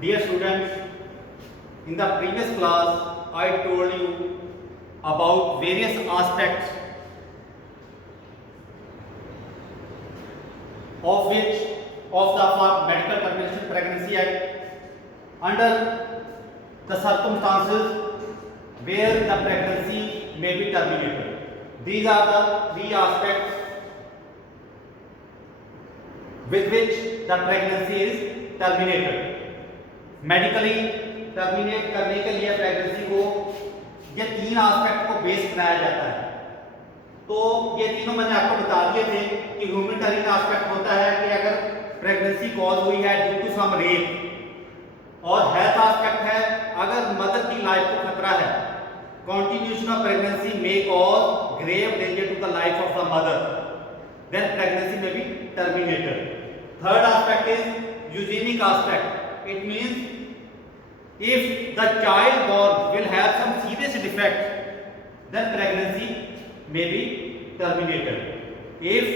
Dear students, in the previous class I told you about various aspects of which of the Medical Termination Pregnancy Act under the circumstances where the pregnancy may be terminated. These are the three aspects with which the pregnancy is terminated. Medically terminate करने के लिए pregnancy को ये तीन aspect को base बनाया जाता है। तो ये तीनों मैंने आपको बता दिए थे कि ह्यूमैनिटेरियन एस्पेक्ट होता है कि अगर प्रेगनेंसी कॉज हुई है ड्यू टू सम रेप, और हेल्थ एस्पेक्ट है अगर मदर की लाइफ को खतरा है, continuation of pregnancy may cause grave danger to the life of the mother, then pregnancy may be terminated. Third aspect is eugenic aspect. It means if the child born will have some serious defect, then pregnancy may be terminated. If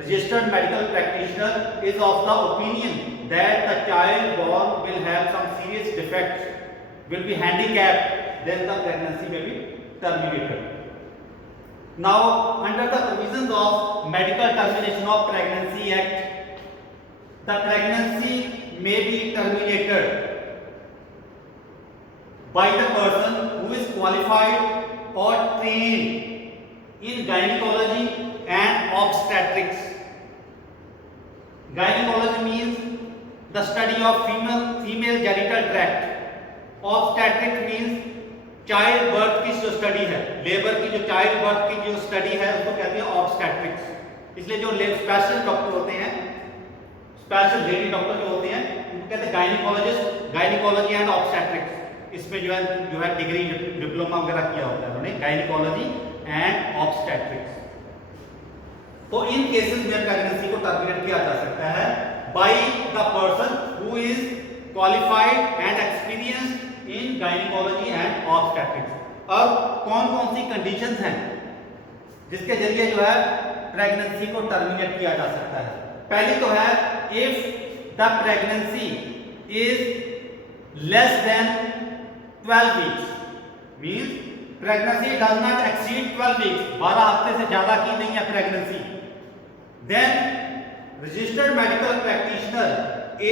registered medical practitioner is of the opinion that the child born will have some serious defects, will be handicapped, then the pregnancy may be terminated. Now, under the provisions of Medical Termination of Pregnancy Act, the pregnancy may be terminated by the person who is qualified or trained in gynecology and obstetrics. Gynecology means the study of female genital tract. Obstetrics means child birth की जो study है, labour की जो child birth की जो study है उसको कहते हैं ऑब्स्टेट्रिक्स. इसलिए जो स्पेशलिस्ट डॉक्टर होते हैं, स्पेशल लेडी डॉक्टर जो होते हैं उनको कहते हैं गायनिकोलॉजिस्ट. गायनिकोलॉजी एंड ऑब्स्टेट्रिक्स, इसमें जो है डिग्री डिप्लोमा वगैरह किया होता है उन्होंने, गायनिकोलॉजी एंड ऑब्स्टेट्रिक्स. तो इन केसेस में प्रेगनेंसी को टर्मिनेट किया जा सकता है by the person who is qualified and experienced in gynaecology and obstetrics. अब कौन कौन सी कंडीशंस हैं जिसके जरिए जो है प्रेगनेंसी को टर्मिनेट किया जा सकता है. पहली तो है if the pregnancy is less than 12 weeks, means pregnancy does not exceed 12 weeks, 12 हफ्ते से ज्यादा की नहीं है pregnancy, then registered medical practitioner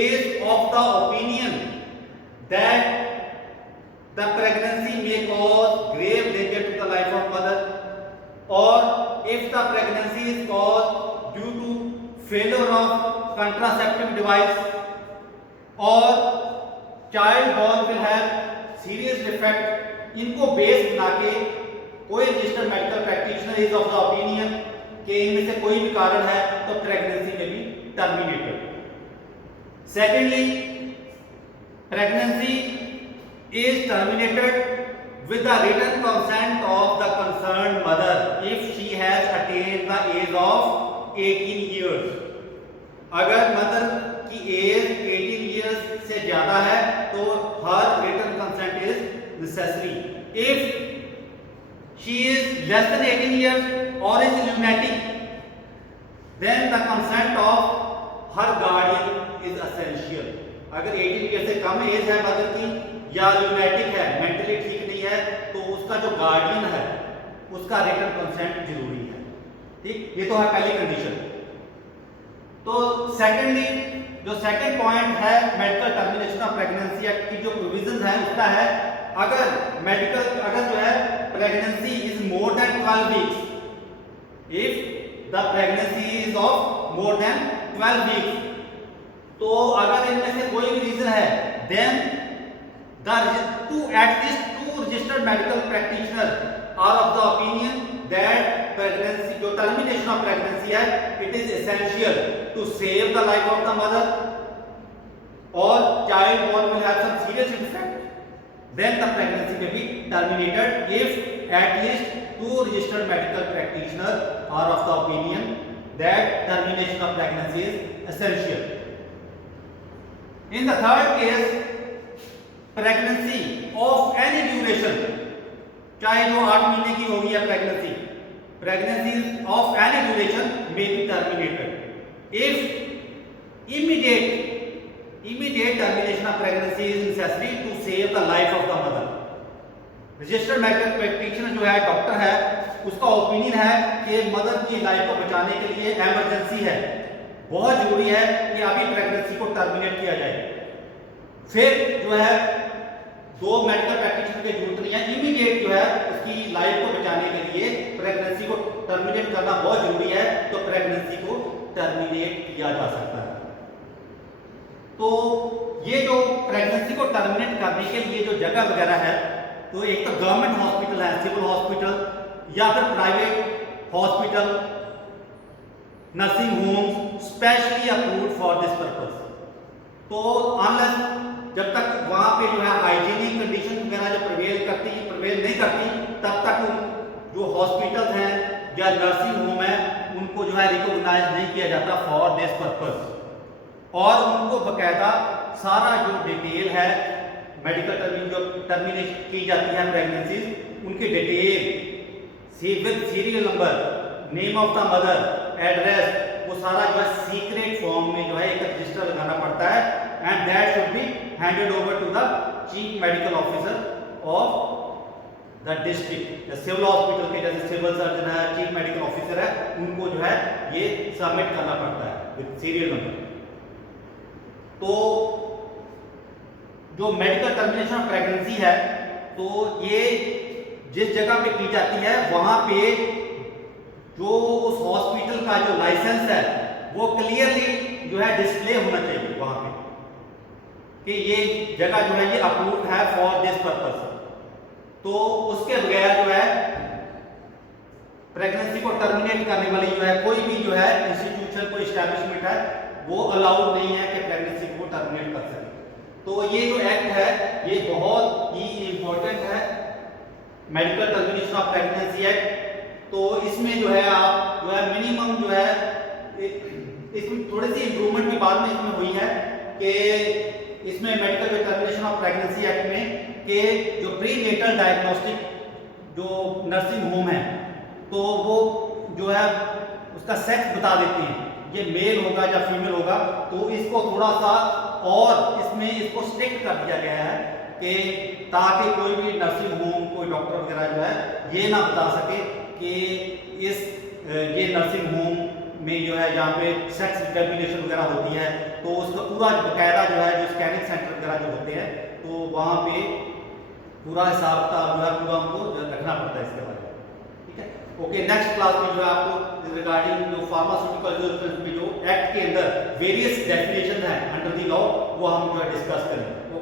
is of the opinion that the pregnancy may cause grave danger to the life of mother, or if the pregnancy is caused due to failure of contraceptive device, or child born will have serious defect. इनको base बना के कोई registered medical practitioner is of the opinion कि इनमें से कोई भी कारण है तो प्रेगनेंसी में भी terminated. Secondly, pregnancy is terminated with the written consent of the concerned mother if she has attained the age of 18 years. अगर मदर की एज 18 years से ज्यादा है तो her written consent is necessary. If she is less than 18 years or is lunatic, then the consent of her guardian is essential. अगर 18 years से कम as है mother की या ल्यूनेटिक है, मेंटली ठीक नहीं है, तो उसका जो गार्डियन है उसका रिटन कंसेंट जरूरी है. ठीक, ये तो है पहली कंडीशन. तो सेकेंडली, जो सेकेंड पॉइंट है medical termination of pregnancy act की जो प्रोविजंस है उसका है अगर जो है pregnancy is more than 12 weeks, if the pregnancy is of more than 12 weeks, तो अगर इनमें से कोई भी रीजन है, then at least two registered medical practitioners are of the opinion that pregnancy, जो termination of pregnancy है, it is essential to save the life of the mother, or child born will have some serious defect, then the pregnancy may be terminated if at least two registered medical practitioners are of the opinion that termination of pregnancy is essential. In the third case, pregnancy of any duration, चाहे जो 8 महीने की होगी या pregnancy of any duration may be terminated if immediate immediate termination of pregnancy is necessary to save the life of the mother. Registered medical practitioner जो है, doctor है, उसका ओपिनियन है कि मदर की लाइफ को बचाने के लिए इमरजेंसी है, बहुत जरूरी है कि अभी प्रेगनेंसी को टर्मिनेट किया जाए। फिर जो है दो मेडिकल प्रैक्टिशनर की जरूरत नहीं है, इमीडिएट जो है उसकी लाइफ को बचाने के लिए प्रेगनेंसी को टर्मिनेट करना बहुत जरूरी है, तो प्रेगनेंसी को टर्मिनेट किया जा सकता है। तो ये जो प्रेगनेंसी को टर्मिनेट करने के लिए जो जगह वगैरह है, तो एक तो गवर्नमेंट हॉस्पिटल है, सिविल हॉस्पिटल या फिर private hospital, nursing homes specially approved for this purpose. तो अनलेस जब तक वहां पे जो है हाइजीनिक कंडीशन वगैरह जो प्रिवेल नहीं करती, तब तक जो हॉस्पिटल्स हैं या नर्सिंग होम है उनको जो है रिकॉग्नाइज नहीं किया जाता फॉर दिस पर्पस, और उनको बकायदा सारा जो डिटेल है मेडिकल जो टर्मिनेशन की जाती है प्रेगनेंसी, उनकी detail with serial number, name of the mother, address, वो सारा जो है सीक्रेट फॉर्म में जो है एक रजिस्टर लगाना पड़ता है, and that should be handed over to the chief medical officer of the district. Civil hospital के जैसे सिविल सर्जन है, चीफ मेडिकल ऑफिसर है, उनको जो है ये सबमिट करना पड़ता है विद सीरियल नंबर। तो जो मेडिकल टर्मिनेशन ऑफ प्रेगनेंसी है, तो ये जिस जगह पे की जाती है वहां पे जो उस हॉस्पिटल का जो लाइसेंस है वो क्लियरली जो है डिस्प्ले होना चाहिए वहां पे कि ये जगह जो है ये अप्रूव्ड है फॉर दिस पर्पस। तो उसके बगैर जो है प्रेगनेंसी को टर्मिनेट करने वाली जो है कोई भी जो है इंस्टीट्यूशन, कोई एस्टैब्लिशमेंट है, वो अलाउड नहीं है कि प्रेगनेंसी को टर्मिनेट कर सके। तो ये जो एक्ट है ये बहुत ही इंपॉर्टेंट है, medical termination of pregnancy act. तो इसमें जो है आप जो है मिनिमम जो है इसमें थोड़ी सी इंप्रूवमेंट भी बाद में इसमें हुई है कि इसमें medical termination of pregnancy act में कि जो प्री नेटल डायग्नोस्टिक जो नर्सिंग होम है, तो वो जो है उसका सेक्स बता देते हैं, ये मेल होगा या फीमेल होगा, तो इसको थोड़ा सा और इसमें इसको स्ट्रिक्ट कर दिया गया है कि ताकि कोई भी नर्सिंग होम, कोई डॉक्टर वगैरह जो है ये ना बता सके कि ये नर्सिंग होम में जो है जहाँ पे सेक्स डिटर्मिनेशन वगैरह होती है, तो उसका पूरा बकायदा जो है जो स्कैनिंग सेंटर वगैरह जो होते हैं, तो वहाँ पे पूरा हिसाब किताब जो है पूरा हमको रखना पड़ता है इसके बारे में। ठीक है, ओके। नेक्स्ट क्लास में जो है आपको रिगार्डिंग जो फार्मास्यूटिकल में जो एक्ट के अंदर वेरियस डेफिनेशन है अंडर द लॉ, वो हम जो है डिस्कस करेंगे।